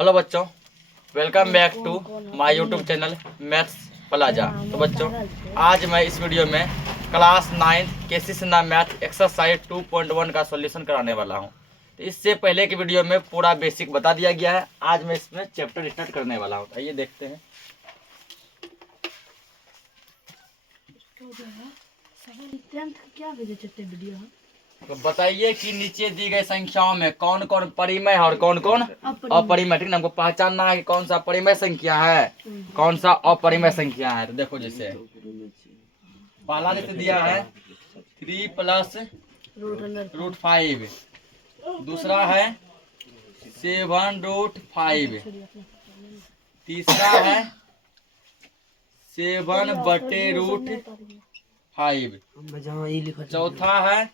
Hello बच्चों, welcome back to my YouTube channel Maths Plaza. तो बच्चों, आज मैं इस वीडियो में class 9 K C Sinha math exercise 2.1 का सॉल्यूशन कराने वाला हूं। तो इससे पहले की वीडियो में पूरा बेसिक बता दिया गया है। आज मैं इसमें चैप्टर स्टार्ट करने वाला हूं। आइए देखते हैं। क्या वीडियो है? तो बताइए कि नीचे दी गई संख्याओं में कौन कौन परिमेय है और कौन कौन अपरिमेय। ठीक ना, हमको पहचानना है कि कौन सा परिमेय संख्या है, कौन सा अपरिमेय संख्या है। तो देखो, जैसे पहला जैसे दिया है 3 प्लस रूट 5, दूसरा है 7 रूट 5, तीसरा है 7 बटे रूट 5, चौथा है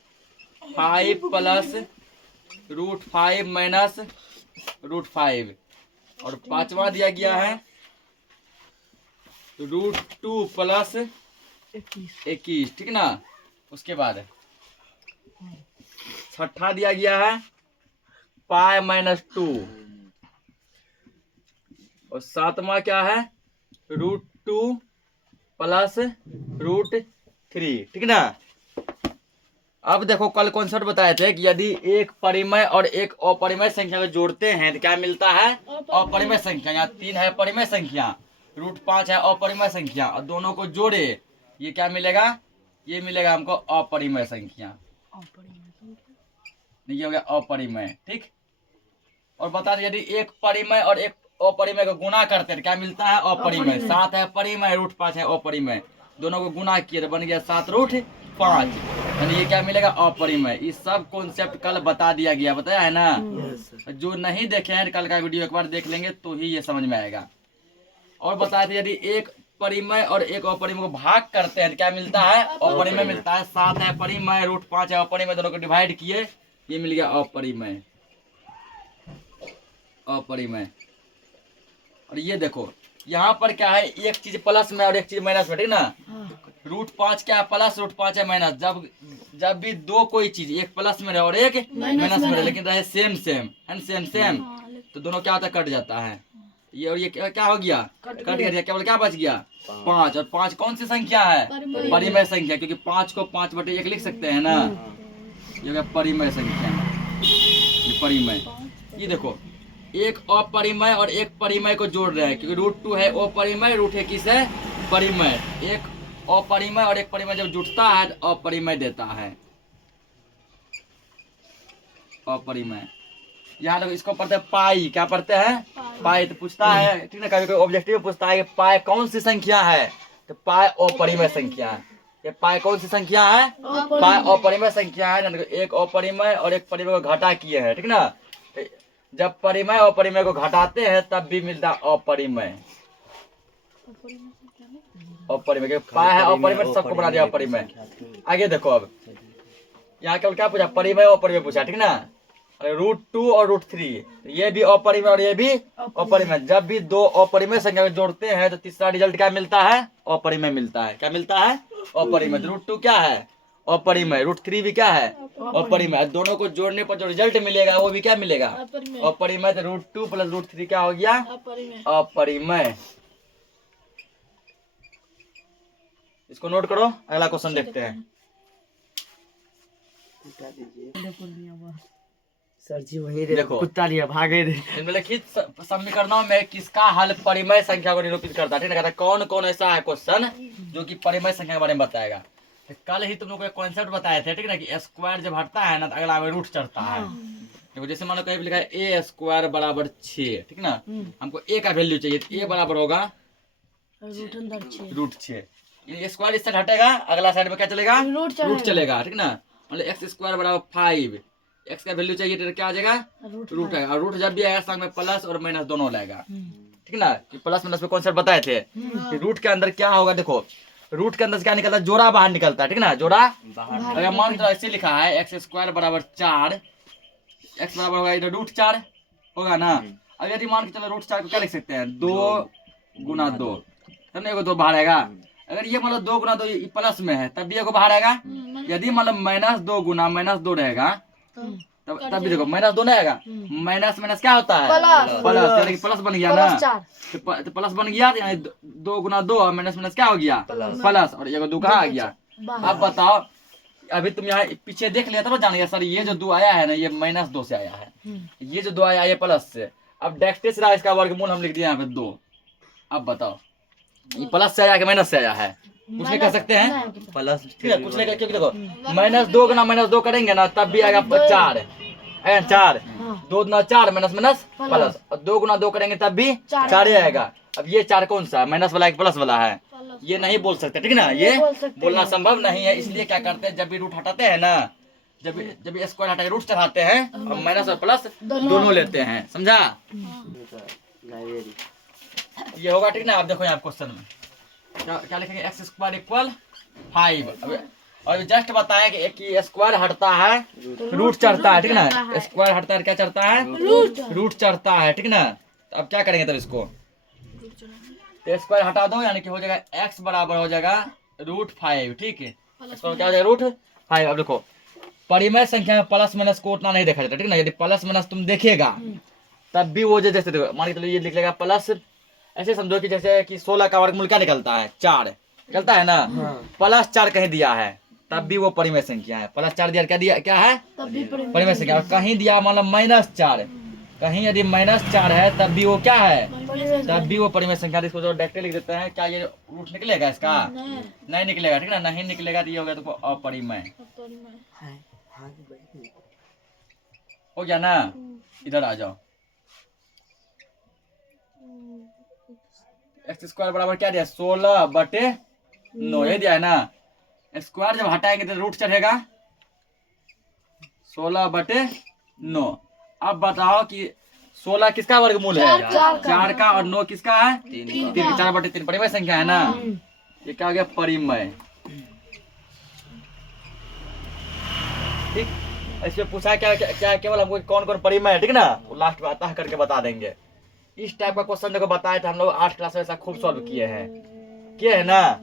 5 प्लस रूट 5 माइनस रूट 5, और पांचवा दिया गया है रूट 2 प्लस 21। ठीक ना, उसके बाद छठा दिया गया है पाई माइनस 2, और सातवां क्या है रूट 2 प्लस रूट 3। ठीक ना। अब देखो, कल कॉन्सेप्ट बताए थे कि यदि एक परिमेय और एक अपरिमेय संख्या को जोड़ते हैं तो क्या मिलता है, अपरिमेय संख्या। यहाँ 3 है परिमेय संख्या, रूट 5 है अपरिमेय संख्या, और दोनों को जोड़े ये क्या मिलेगा, ये मिलेगा हमको अपरिमेय संख्या। ये हो गया अपरिमेय। ठीक। और बता दें, यदि एक परिमेय और एक अपरिमेय को गुना करते हैं क्या मिलता है, अपरिमेय। 7 है परिमेय, रूट 5 है अपरिमेय, दोनों को गुना किए तो बन गया 7 रूट 5, यानी ये क्या मिलेगा, अपरिमेय। इस सब कॉन्सेप्ट कल बता दिया गया, बताया है ना। जो नहीं देखे हैं कल का वीडियो एक बार देख लेंगे तो ही ये समझ में आएगा। और बताए थे यदि एक परिमेय और एक अपरिमेय को भाग करते हैं क्या मिलता है, अपरिमेय मिलता है। 7 है परिमेय, रूट 5 है अपरिमेय, दोनों को डिवाइड किए ये मिल गया अपरिमेय। अपरिमेय। और ये देखो, यहाँ पर क्या है, एक चीज प्लस में और एक चीज माइनस में। ठीक ना, रूट 5 क्या है प्लस, रूट 5 है माइनस। जब भी दो कोई चीज एक प्लस में रहे और एक माइनस में रहे, लेकिन रहे सेम सेम है, सेम सेम, तो दोनों क्या होता है, कट जाता है। ये और ये क्या हो गया, कट गया। केवल क्या बच गया, 5। और 5 कौन सी संख्या है, परिमेय संख्या, क्योंकि 5 को 5 बटे 1 लिख सकते हैं ना। ये हो गया परिमेय संख्या, ये परिमेय। ये देखो, एक अपरिमेय और एक परिमेय को जोड़ रहे हैं, क्योंकि रूट 2 है अपरिमेय, रूट 21 है परिमेय। एक अपरिमेय और एक परिमेय जब जुटता है तो अपरिमेय देता है, अपरिमेय। यहाँ देखो, इसको पढ़ते हैं पाई। क्या पढ़ते हैं, पाई। तो पूछता है, ठीक ना, कभी कोई ऑब्जेक्टिव पूछता है कि पाई कौन सी संख्या है, तो पाई अपरिमेय संख्या है। ये पाई कौन सी संख्या है, पाई अपरिमेय संख्या है। एक अपरिमेय और एक परिमेय को घटा किए हैं। ठीक ना, जब परिमेय और अपरिमेय को घटाते हैं तब भी मिलता है अपरिमेय। अपरिमेय पाया है अपरिमेय, सबको बना दिया अपरिमेय। आगे देखो, अब यहाँ केवल क्या पूछा, परिमेय और अपरिमेय पूछा। ठीक ना, रूट 2 और रूट 3 ये भी अपरिमेय और ये भी अपरिमेय। जब भी दो अपरिमेय संख्या को जोड़ते हैं तो तीसरा रिजल्ट क्या मिलता है, अपरिमेय मिलता है। क्या मिलता है, अपरिमेय। रूट 2 क्या है, अपरिमेय। रूट 3 भी क्या है, अपरिमेय। दोनों को जोड़ने पर जो रिजल्ट मिलेगा वो भी क्या मिलेगा, अपरिमेय। तो रूट 2 प्लस रूट 3 क्या हो गया, अपरिमेय। इसको नोट करो, अगला क्वेश्चन देखते हैं। सर जी वही रे, देखो, कुत्ता लिया भागे रे। निम्नलिखित समीकरणों में किसका हल परिमेय संख्या को निरूपित करता है। ठीक है, कौन कौन ऐसा है क्वेश्चन जो कि परिमेय संख्या के बारे में बताएगा। तो कल ही तुम लोग को एक कॉन्सेप्ट बताए थे, ठीक ना, कि स्क्वायर जब हटता है ना तो अगला में रूट चढ़ता है। देखो, जैसे मान लो कहीं लिखा है ए स्क्वायर बराबर 6। ठीक ना, हमको ए का वैल्यू चाहिए, तो ए बराबर होगा रूट 6। ये स्क्वायर इस साइड हटेगा, अगला साइड में क्या चलेगा, रूट चलेगा। ठीक ना, मतलब एक्स स्क्वायर बराबर 5, एक्स का वैल्यू चाहिए तो क्या आ जाएगा, रूट आएगा। और रूट जब भी आएगा संग में प्लस और माइनस दोनों लाएगा। ठीक ना, प्लस माइनस में कॉन्सेप्ट बताए थे कि रूट के अंदर क्या होगा। देखो, रूट के अंदर से क्या निकलता है, जोड़ा बाहर निकलता है। ठीक ना, जोड़ा अगर मान लो ऐसे लिखा है एक्स स्क्वायर बराबर 4, एक्स बराबर होगा इधर रूट 4 होगा ना। अब यदि मान के चलो रूट 4 को क्या लिख सकते हैं, 2 गुना 2, तब एगो 2 बाहर आएगा। अगर ये मतलब 2 गुना 2 प्लस में है तब भी एगो बाहर आएगा। यदि मतलब -2 गुना -2 रहेगा तो तब भी देखो माइनस 2 नहीं आएगा। माइनस माइनस क्या होता है? प्लस। यानी कि प्लस बन गया ना, तो प्लस बन गया, यानी 2 गुना 2 और माइनस माइनस क्या हो गया? प्लस। और ये 2 कहाँ आ गया? अब बताओ, अभी तुम यहाँ पीछे देख लिया था ना, जान गया सर ये जो 2 आया है ना, ये -2 से आया है, ये जो 2 आया ये प्लस से। अब डेक्टेस रहा, इसका वर्गमूल हम लिख दिया यहाँ पे 2। अब बताओ ये प्लस से आया कि माइनस से आया है? कुछ नहीं कह सकते हैं, प्लस ठीक है, कुछ नहीं, क्योंकि देखो -2 गुना -2 करेंगे ना, तब भी आएगा 4, 4 2 गुना 4 माइनस माइनस प्लस, और 2 गुना 2 करेंगे तब भी 4 ही आएगा। अब ये 4 कौन सा है, माइनस वाला है प्लस वाला है? ये नहीं बोल सकते, ठीक ना, ये बोलना संभव नहीं है। इसलिए क्या करते हैं, जब भी रूट हटाते हैं ना, जब स्क्वायर हटा के रूट चढ़ाते हैं, और माइनस और प्लस दोनों लेते हैं, समझा? ये होगा, ठीक ना। आप देखो यहाँ क्वेश्चन में क्या लिखेंगे, x² = 5। और जस्ट बताया कि स्क्वायर हटता है रूट चढ़ता है, ठीक ना। स्क्वायर हटता है क्या चढ़ता है? रूट चढ़ता है, ठीक ना। तो अब क्या करेंगे तब इसको, तो स्क्वायर हटा दो, यानी कि हो जाएगा x बराबर हो जाएगा √5, ठीक है। इसको क्या हो जाएगा √5। अब देखो परिमेय संख्या में प्लस माइनस को उतना नहीं देखा जाता, ठीक ना। यदि प्लस माइनस तुम देखेगा तब भी वो जैसे देखो, मान के चलो ये लिख लेगा प्लस, ऐसे समझो कि जैसे कि 16 का वर्गमूल क्या निकलता है? 4 निकलता है ना। प्लस 4 कहीं दिया है तब भी वो परिमेय संख्या है। प्लस 4 दिया, क्या दिया, क्या है? परिमेय संख्या। कहीं दिया मतलब -4, कहीं यदि -4 है तब भी वो क्या है? तब भी वो परिमेय संख्या। इसको जो डायरेक्ट लिख देते हैं, क्या ये रूट निकलेगा इसका? नहीं निकलेगा, ठीक ना। नहीं निकलेगा तो ये हो गया तो अपरिमेय हो गया ना। इधर आ जाओ, x² बराबर क्या दिया? 16/9 ये दिया है ना। स्क्वायर जब हटाएंगे तो रूट चढ़ेगा 16/9। अब बताओ कि 16 किसका वर्गमूल है? 4 का, और 9 किसका है? 3 का। 4/3 परिमेय संख्या है ना। ये क्या हो गया? परिमेय। ठीक, इसमें पूछा क्या क्या, केवल हमको कौन कौन परिमेय है, ठीक ना, वो लास्ट में आता है करके बता देंगे। इस टाइप का क्वेश्चन देखो बताए थे हम लोग 8 क्लास में, ऐसा खूब सॉल्व किए हैं ना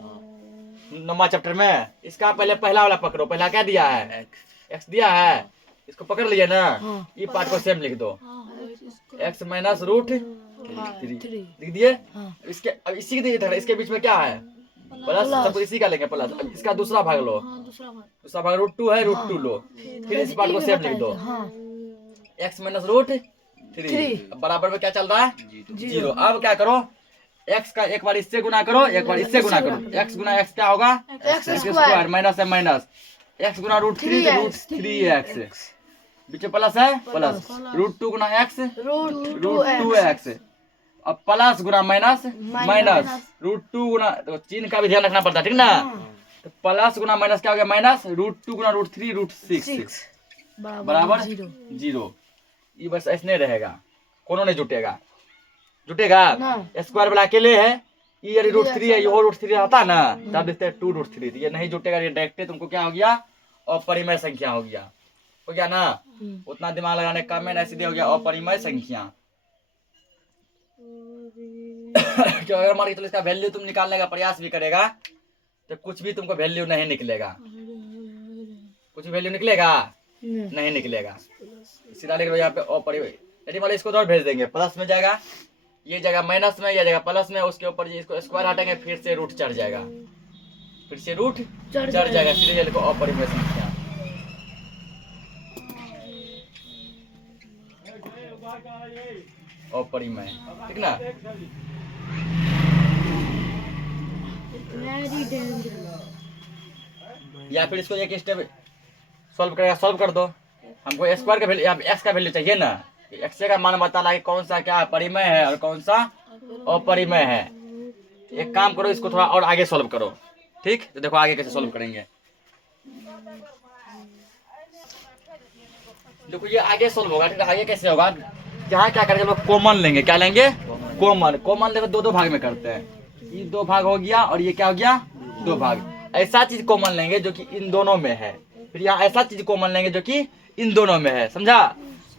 9वां चैप्टर में। इसका पहला वाला पकड़ो, पहला क्या दिया है? x दिया है, इसको पकड़ लिए ना। ये पार्ट को सेम लिख दो, x - √3 लिख दिए। इसके अब इसी के इसके बीच में क्या है? प्लस, सब इसी का लेंगे प्लस। अब इसका दूसरा भाग लो, दूसरा भाग √2 है, √2 लो, फिर इस पार्ट को सेम लिख दो, x - √3 बराबर में क्या चल रहा है? 0। अब क्या करो, x का एक बार इससे गुना करो, एक बार इससे गुना करो। x गुना x क्या होगा? x² माइनस है माइनस, x गुना √3 बीच में प्लस है प्लस, √2 गुना x √2x। अब प्लस गुना माइनस माइनस, √2 गुना, तो चिन्ह का भी ध्यान रखना पड़ता है, ठीक ना। तो प्लस गुना माइनस क्या हो गया? माइनस। √2 गुना √3 √6 बराबर 0। ये बस ऐसे रहेगा, कोनो नहीं जुटेगा स्क्वायर वाला अकेले है। ये यदि √3 है, ये √3 आता ना, तब देखते हैं 2√3। ये नहीं जुटेगा, ये डायरेक्ट तुमको क्या हो गया? अपरिमेय संख्या हो गया ना। उतना दिमाग लगाने का में ऐसे हो गया अपरिमेय संख्या। क्यों, अगर मान के चलो इसका वैल्यू तुम निकालने का प्रयास भी करेगा तो कुछ भी तुमको वैल्यू नहीं निकलेगा, कुछ भी वैल्यू निकलेगा नहीं निकलेगा। सीधा लिख लो यहाँ पे अपरिमेय। यदि मान इसको तो भेज देंगे, प्लस में जाएगा, ये जगह माइनस में, ये जगह प्लस में, उसके ऊपर इसको स्क्वायर हटाएंगे, फिर से रूट चढ़ जाएगा, फिर से रूट चढ़ जाएगा। सीधे लिखो अपरिमेय संख्या। अपरिमेय, ठीक ना। या फिर इसको एक स्टेप सॉल्व करेगा, सॉल्व कर दो। हमको स्क्वायर का वैल्यू, यहाँ एक्स का वैल्यू चाहिए ना, एक्स का मान बताना है कौन सा क्या परिमेय है और कौन सा अपरिमेय है। एक काम करो, इसको थोड़ा और आगे सॉल्व करो, ठीक। तो देखो आगे कैसे सॉल्व करेंगे। देखो ये आगे सॉल्व होगा, ठीक है। आगे कैसे होगा, जहाँ क्या करेंगे लोग कॉमन लेंगे, क्या लेंगे? कॉमन देखो दो भाग में करते हैं। ये 2 भाग हो गया और ये क्या हो गया? 2 भाग। ऐसा चीज कॉमन लेंगे जो कि इन दोनों में है, फिर यहाँ ऐसा चीज कॉमन लेंगे जो कि इन दोनों में है, समझा।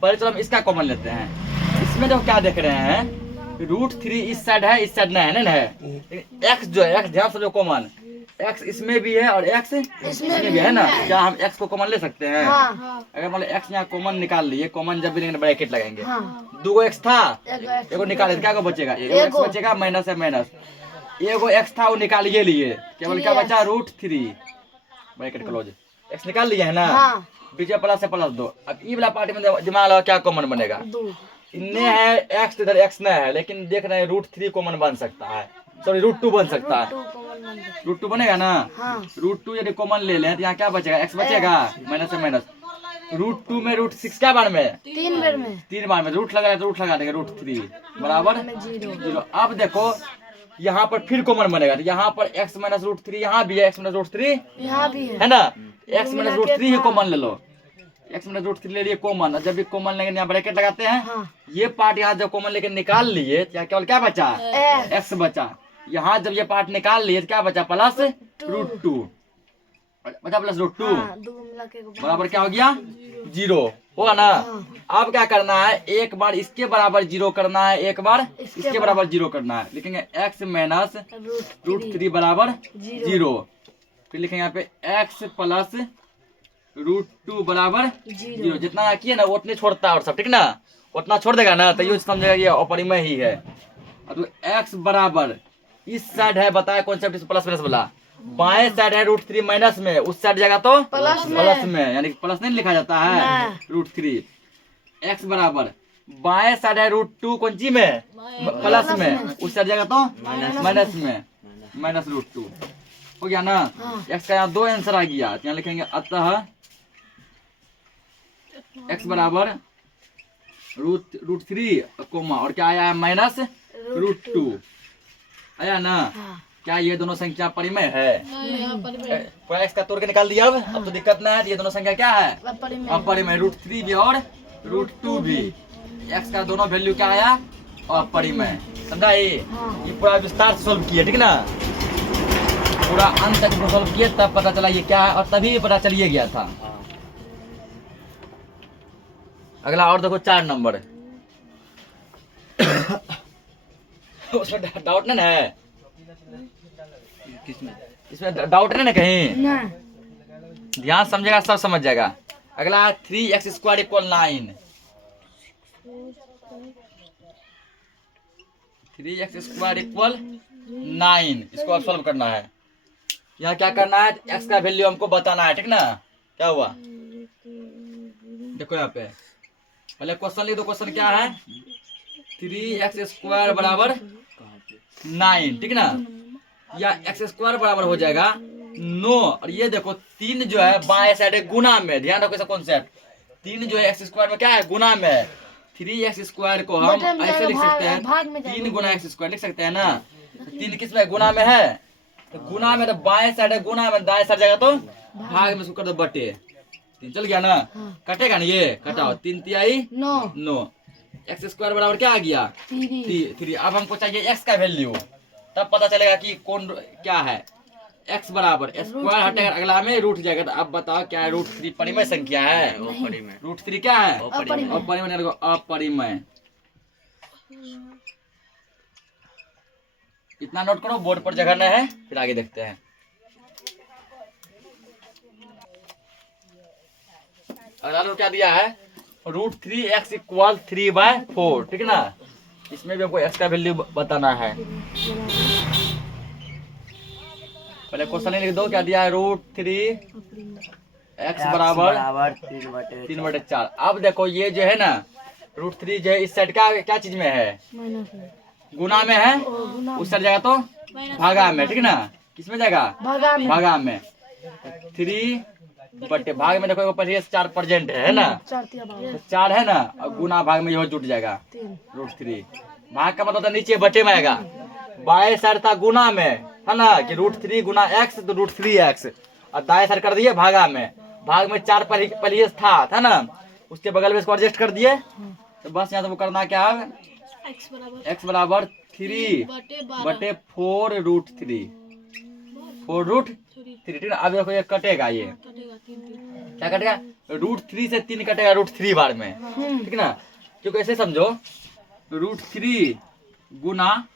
पहले चलो हम इसका कॉमन लेते हैं। इसमें जो क्या देख रहे हैं, √3 इस साइड है, इस साइड नहीं है, एक्स जो है, एक्स ध्यान से जो कॉमन, एक्स इसमें भी है और एक्स इसमें भी है ना। क्या हम एक्स को कॉमन ले सकते हैं? अगर मान लो एक्स यहाँ कॉमन निकाल लिए, कॉमन जब भी लेंगे ब्रैकेट लगाएंगे। दो एक्स था, एगो निकाले क्या को बचेगा? एगो एक्स बचेगा, माइनस है माइनस। एगो एक्स था वो निकालिए लिए, केवल क्या बचा? √3 ब्रैकेट क्लोज। एक्स निकाल लिया है ना, बीच में प्लस है प्लस 2। अब ई वाला पार्टी में दिमाग लगा क्या कॉमन बनेगा? इनने है एक्स, इधर एक्स नहीं है, लेकिन देख रहे हैं √3 कॉमन बन सकता है, सॉरी √2 बन सकता है। √2 बनेगा ना। √2 यदि कॉमन ले लें तो यहाँ क्या बचेगा? एक्स बचेगा, माइनस है माइनस। √2 में √6 क्या बार में? 3 बार में। रूट लगा तो रूट लगा देंगे, √3 बराबर 0। अब देखो यहाँ पर फिर कॉमन बनेगा, तो यहाँ पर x माइनस √3 यहाँ भी है, x माइनस √3 यहाँ भी है ना। x माइनस √3 ही कॉमन ले लो, x माइनस √3 ले लिए कॉमन। जब भी कॉमन लेंगे यहाँ ब्रैकेट लगाते हैं। ये पार्ट यहाँ जब कॉमन लेके निकाल लिए तो केवल क्या बचा? x बचा। यहाँ जब ये पार्ट निकाल लिए तो क्या बचा? प्लस √2 बचा, प्लस √2 बराबर क्या हो गया? 0 होगा ना। अब क्या करना है? एक बार इसके बराबर 0 करना है, एक बार इसके बराबर 0 करना है। लिखेंगे x माइनस √3 बराबर 0। फिर लिखेंगे यहाँ पे x प्लस √2 बराबर 0। जितना किए ना वो उतने छोड़ता है और सब, ठीक ना। उतना छोड़ देगा ना तो ये समझेगा ये अपरिमेय ही है। तो x बराबर इस साइड है, बताया कॉन्सेप्ट प्लस माइनस वाला। बाएं साइड है √3 माइनस में, उस साइड जाएगा तो प्लस में, यानी प्लस नहीं लिखा जाता है √3। x बराबर बाएं साइड है √2 कौन सी में? प्लस में, उस साइड जाएगा तो माइनस में, माइनस √2 हो गया ना। x का यहाँ 2 आंसर आ गया, यहाँ लिखेंगे अतः x बराबर √3 कोमा और क्या आया है? माइनस √2 आया ना। क्या ये दोनों संख्या परिमेय है? पूरा x का तोड़ के निकाल दिया। अब तो दिक्कत ना है, ये दोनों संख्या क्या है? अपरिमेय। √3 भी और √2 भी। x का दोनों वैल्यू क्या आया? अपरिमेय। समझा? ये पूरा विस्तार से सोल्व किया, ठीक ना। पूरा अंत तक सोल्व किए तब पता चला ये क्या है, और तभी पता चलिए गया था। अगला और देखो 4 नंबर। उसमें डाउट नहीं है? इसमें डाउट नहीं ना कहीं? ध्यान समझेगा सब समझ जाएगा। अगला 3x² = 9। 3x² = 9, इसको अब सॉल्व करना है। यहाँ क्या करना है? x का वैल्यू हमको बताना है, ठीक ना। क्या हुआ देखो यहाँ पे पहले क्वेश्चन लिख दो। क्वेश्चन क्या है? 3x² बराबर 9, ठीक ना। या x² बराबर हो जाएगा 9। और ये देखो 3 जो है बाएं साइड है गुना में। ध्यान रखो ऐसा कॉन्सेप्ट। 3 जो है x² में क्या है? गुना में। 3x² को हम ऐसे लिख सकते हैं, 3 गुना x² लिख सकते हैं ना। 3 किस में? गुना में है। तो गुना में तो बाएं साइड है गुना में, दाएं साइड जाएगा तो भाग में, इसको कर दो बटे 3। चल गया ना। कटेगा ना, ये कटाओ। 3 तिहाई 9। x² बराबर क्या आ गया? 3। अब हमको चाहिए x का वैल्यू, तब पता चलेगा कि कौन क्या है। x बराबर स्क्वायर हटेगा, अगला में रूट जाएगा। तो अब बताओ क्या है? √3 परिमेय संख्या है? √3 क्या है? अपरिमेय। इतना नोट करो, बोर्ड पर जगह नहीं है, फिर आगे देखते हैं। अगला क्या दिया है? √3x = 3/4, ठीक ना। इसमें भी हमको x का वैल्यू बताना है। पहले क्वेश्चन लिख दो। क्या दिया है? √3x बराबर 3/4। अब देखो ये जो है ना √3 जो है इस साइड क्या चीज में है? गुना में है। उस साइड जाएगा तो भागा में, ठीक ना। किसमें जाएगा? भागा में। 3 बटे भाग में देखो पहले 4 प्रेजेंट है ना। 4 है ना, और गुना भाग में यह जुट जाएगा √3। भाग का मतलब नीचे बटे में आएगा। बाएं साइड था गुना में, है ना, कि √3 गुना x तो √3x। और दाएं साइड कर दिए भागा में। भाग में 4 पहले था ना, उसके बगल में इसको एडजस्ट कर दिए। तो बस यहाँ तो करना क्या है? x बराबर 3/4 √3। 4 √3, ठीक है। अब देखो ये कटेगा, ये क्या कटेगा? √3 से 3 कटेगा √3 बार में, ठीक ना। क्योंकि ऐसे समझो √3 गुना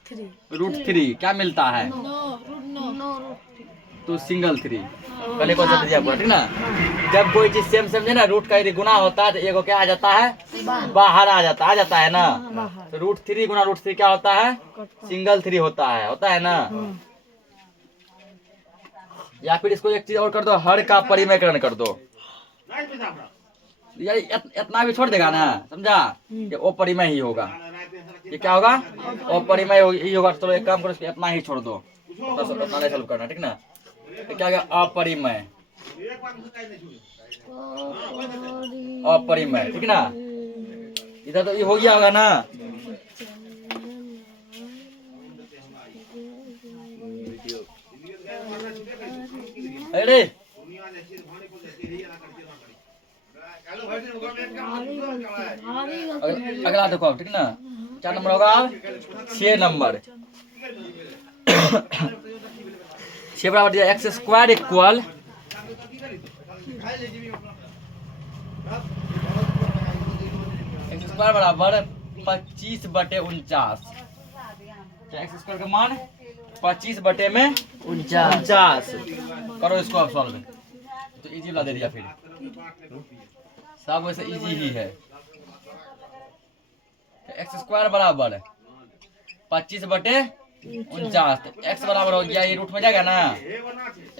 √3 क्या मिलता है? टू सिंगल 3 पहले कॉन्सेप्ट दिया पूरा, ठीक ना। जब कोई चीज सेम सेम है ना, रूट का यदि गुना होता है तो एगो क्या आ जाता है, बाहर आ जाता है ना। तो रूट 3 गुना रूट 3 क्या होता है, सिंगल 3 होता है ना। या फिर इसको एक चीज और कर दो, हर का परिमयकरण कर दो। यार इतना भी छोड़ देगा ना, समझा, ये ओ परिमय ही होगा। ये क्या होगा, ओ परिमय ही होगा। चलो एक काम करो, इसको इतना ही छोड़ दो, सॉल्व करना, ठीक ना। तो क्या होगा, अपरिमय, अपरिमय, ठीक ना। इधर तो ये हो गया होगा ना। अरे अगला देखो, ठीक ना। 4 नंबर होगा, 6 नंबर। 6 बराबर दिया x square equal x square बराबर 25/49। x स्क्वायर का मान 25 में 49। करो इसको अब सॉल्व, तो इजी ला दे दिया, फिर सब वैसे इजी ही है। एक्स स्क्वायर बराबर 25/49, तो एक्स बराबर हो गया, ये रूट में जाएगा ना,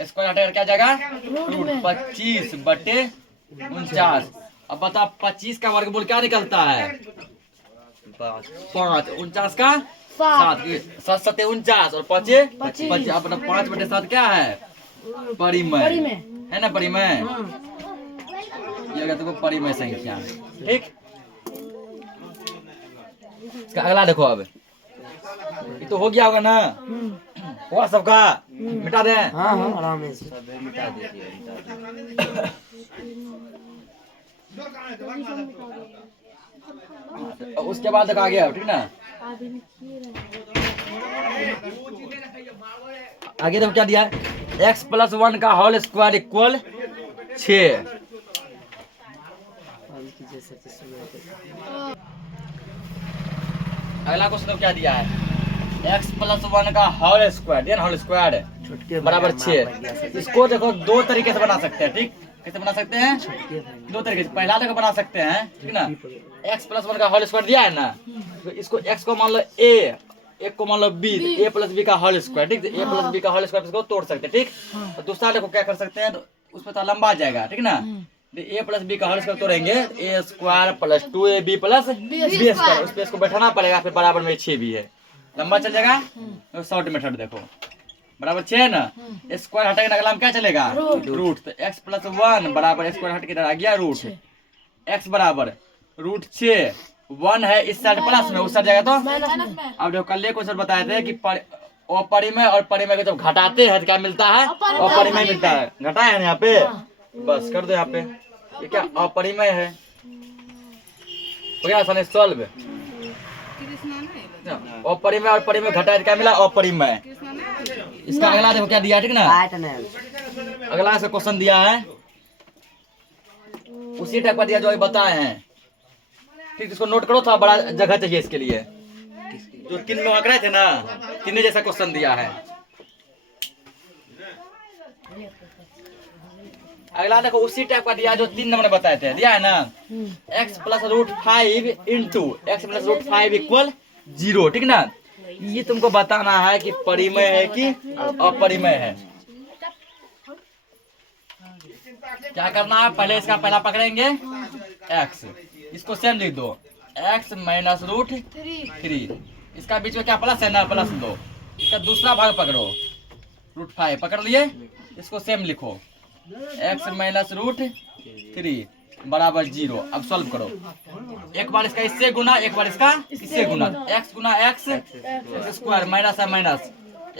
स्क्वायर हटेगा क्या जाएगा, रूट 25/49। अब बता 25 का वर्गमूल क्या निकलता है, 5, 49 का 7, 7 7 49 और 5 25। अपना 5/7 क्या है, परिमय है ना, परिमय। ये तुमको परिमय संख्या, ठीक। इसका अगला देखो, अब ये तो हो गया होगा ना, हुआ सबका, मिटा दें। हाँ हाँ आराम से मिटा दीजिए। उसके बाद तक आ गया, ठीक ना। आगे तो क्या दिया, x+1 का होल स्क्वायर इक्वल 6। अगला क्वेश्चन क्या दिया है, x+1 का होल स्क्वायर दिया ना, होल स्क्वायर बराबर 6। इसको देखो दो तरीके से बना सकते हैं, ठीक। कैसे बना सकते हैं, दो तरीके से। पहला देखो बना सकते हैं, ठीक ना। x+1 का होल स्क्वायर दिया है ना, तो इसको x को मान लो a, एक को मान लो b, a + b का होल स्क्वायर, ठीक। a + b का होल स्क्वायर इसको तोड़ सकते हैं, ठीक। और दूसरा देखो क्या कर सकते हैं, तो उसमें थोड़ा लंबा जाएगा, ठीक ना। a + b का होल स्क्वायर तोड़ेंगे, a² + 2ab + b²। उस पे इसको बैठाना पड़ेगा, फिर बराबर में 6 भी है, लंबा चल जाएगा। तो शॉर्ट मेथड देखो, बराबर 6 है ना, स्क्वायर हटाएंगे ना, अगला में क्या चलेगा, रूट। तो x+1 बराबर स्क्वायर हट के इधर आ गया रूट, x बराबर रूट 6। 1 है इस साइड प्लस में, उस साइड जाएगा तो। अब देखो कल क्वेश्चन बताए थे कि अपरिमय और परिमय को जब घटाते हैं तो क्या मिलता है, अपरिमय मिलता है। घटाए है यहाँ पे, बस कर दो यहाँ पे, ये क्या अपरिमय है, हो गया आसान सॉल्व। अपरिमय और परिमय घटाए क्या मिला, अपरिमय। इसका अगला देखो क्या दिया, ठीक ना। अगला से क्वेश्चन दिया है, उसी टाइप का दिया जो अभी बताए हैं, ठीक। इसको नोट करो, थोड़ा बड़ा जगह चाहिए इसके लिए। जो 3 में आंकड़े थे ना, 3 जैसा क्वेश्चन दिया है। अगला देखो उसी टाइप का दिया जो 3 नंबर बताए थे, दिया है ना, x+√5 × x+√5 = 0, ठीक ना। ये तुमको बताना है कि परिमय है कि अपरिमय है। क्या करना है, पहले इसका पहला पकड़ेंगे x, इसको सेम लिख दो, x - √3। इसका बीच में क्या प्लस है ना, प्लस दो। इसका दूसरा भाग पकड़ो, √5 पकड़ लिए, इसको सेम लिखो, x - √3 बराबर 0। अब सॉल्व करो, एक बार इसका इससे गुना, एक बार इसका इससे गुना। x गुना x, x स्क्वायर माइनस है माइनस,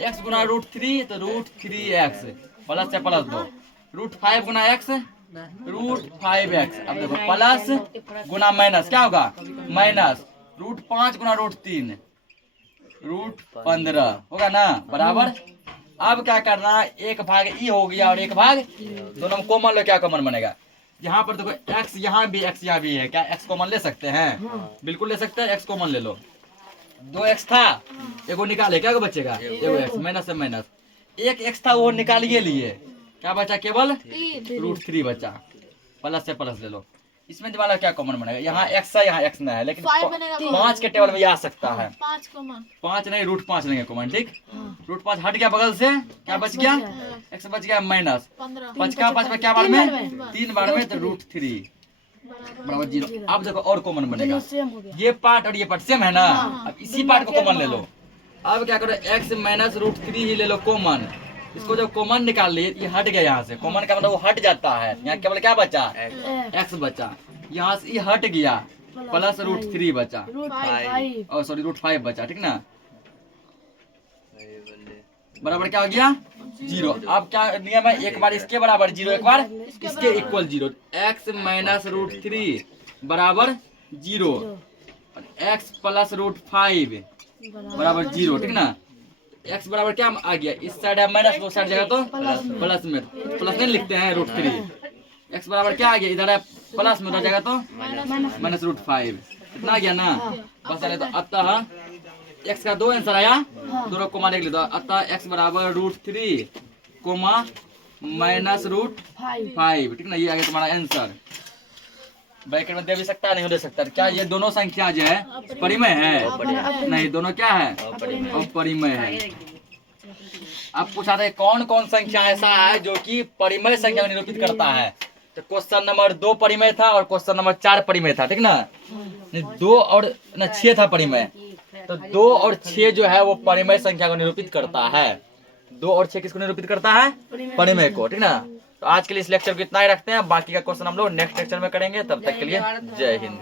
x गुना √3 तो √3x प्लस से प्लस दो, √5 गुना x √5x। अब देखो प्लस गुना माइनस क्या होगा, माइनस √5 गुना √3 √15 होगा ना, बराबर। अब क्या करना, एक भाग ई हो गया और एक भाग, दोनों में कॉमन लो, क्या कॉमन बनेगा, यहाँ पर देखो x यहाँ भी, x यहाँ भी है, क्या x कॉमन ले सकते हैं, बिल्कुल ले सकते हैं, x कॉमन ले लो। 2x था, एगो निकाले, क्या बचेगा, एगो x, माइनस है माइनस, एक एक्स था वो निकालिए लिए, क्या बचा? केवल तीन √3 बचा। प्लस से प्लस ले लो, इसमें तुम्हारा क्या कॉमन बनेगा? यहाँ एक्स है, यहाँ एक्स ना है, लेकिन 5 बनेगा 5 के टेबल में ये आ सकता है। 5 कॉमन 5 नहीं, √5 लेंगे कॉमन, ठीक। √5 हट गया बगल से, क्या बच गया? एक्स बच गया माइनस 15 5 का 5 में क्या बार में? 3 बार में, तो √3 बराबर 0। अब देखो और कॉमन बनेगा, सेम हो गया। ये पार्ट और ये पार्ट सेम है ना। अब इसी पार्ट को कॉमन ले लो। अब क्या करो, x माइनस √3 ही ले लो कॉमन। इसको जब कॉमन निकाल लिए, ये हट गया यहाँ से, कॉमन का मतलब वो हट जाता है। यहाँ केवल क्या बचा? x बचा। यहाँ से ये हट गया, प्लस √3 बचा, √5 और सॉरी √5 बचा, ठीक ना। बराबर क्या हो गया? 0। अब क्या नियम है? एक बार इसके बराबर 0, एक बार इसके इक्वल 0। x माइनस √3 बराबर 0, x प्लस √5 बराबर 0, ठीक ना। x बराबर क्या आ गया? इस साइड है माइनस, वो साइड जगह तो प्लस में, प्लस में लिखते हैं √3। x बराबर क्या आ गया? इधर है प्लस में, उधर जगह तो माइनस √5। इतना आ गया ना। बस चले, तो अतः x का 2 आंसर आया, दोनों कोमा देख लो। अतः x बराबर √3 कोमा माइनस √5, ठीक ना। ये आ गया तुम्हारा आंसर। ब्रैकेट में दे भी सकता है, नहीं दे सकता। क्या ये दोनों संख्या जो है परिमेय है? नहीं, दोनों क्या है? अपरिमेय है। अब पूछा था कौन कौन संख्या ऐसा है जो कि परिमेय संख्या को निरूपित करता है। तो क्वेश्चन नंबर 2 परिमेय था और क्वेश्चन नंबर 4 परिमेय था, ठीक ना। 2 और 6 था परिमेय। तो 2 और 6 जो है वो परिमेय संख्या को निरूपित करता है। 2 और 6 किसको निरूपित करता है? परिमेय को, ठीक ना। तो आज के लिए इस लेक्चर को इतना ही रखते हैं, बाकी का क्वेश्चन हम लोग नेक्स्ट लेक्चर में करेंगे। तब तक के लिए जय हिंद।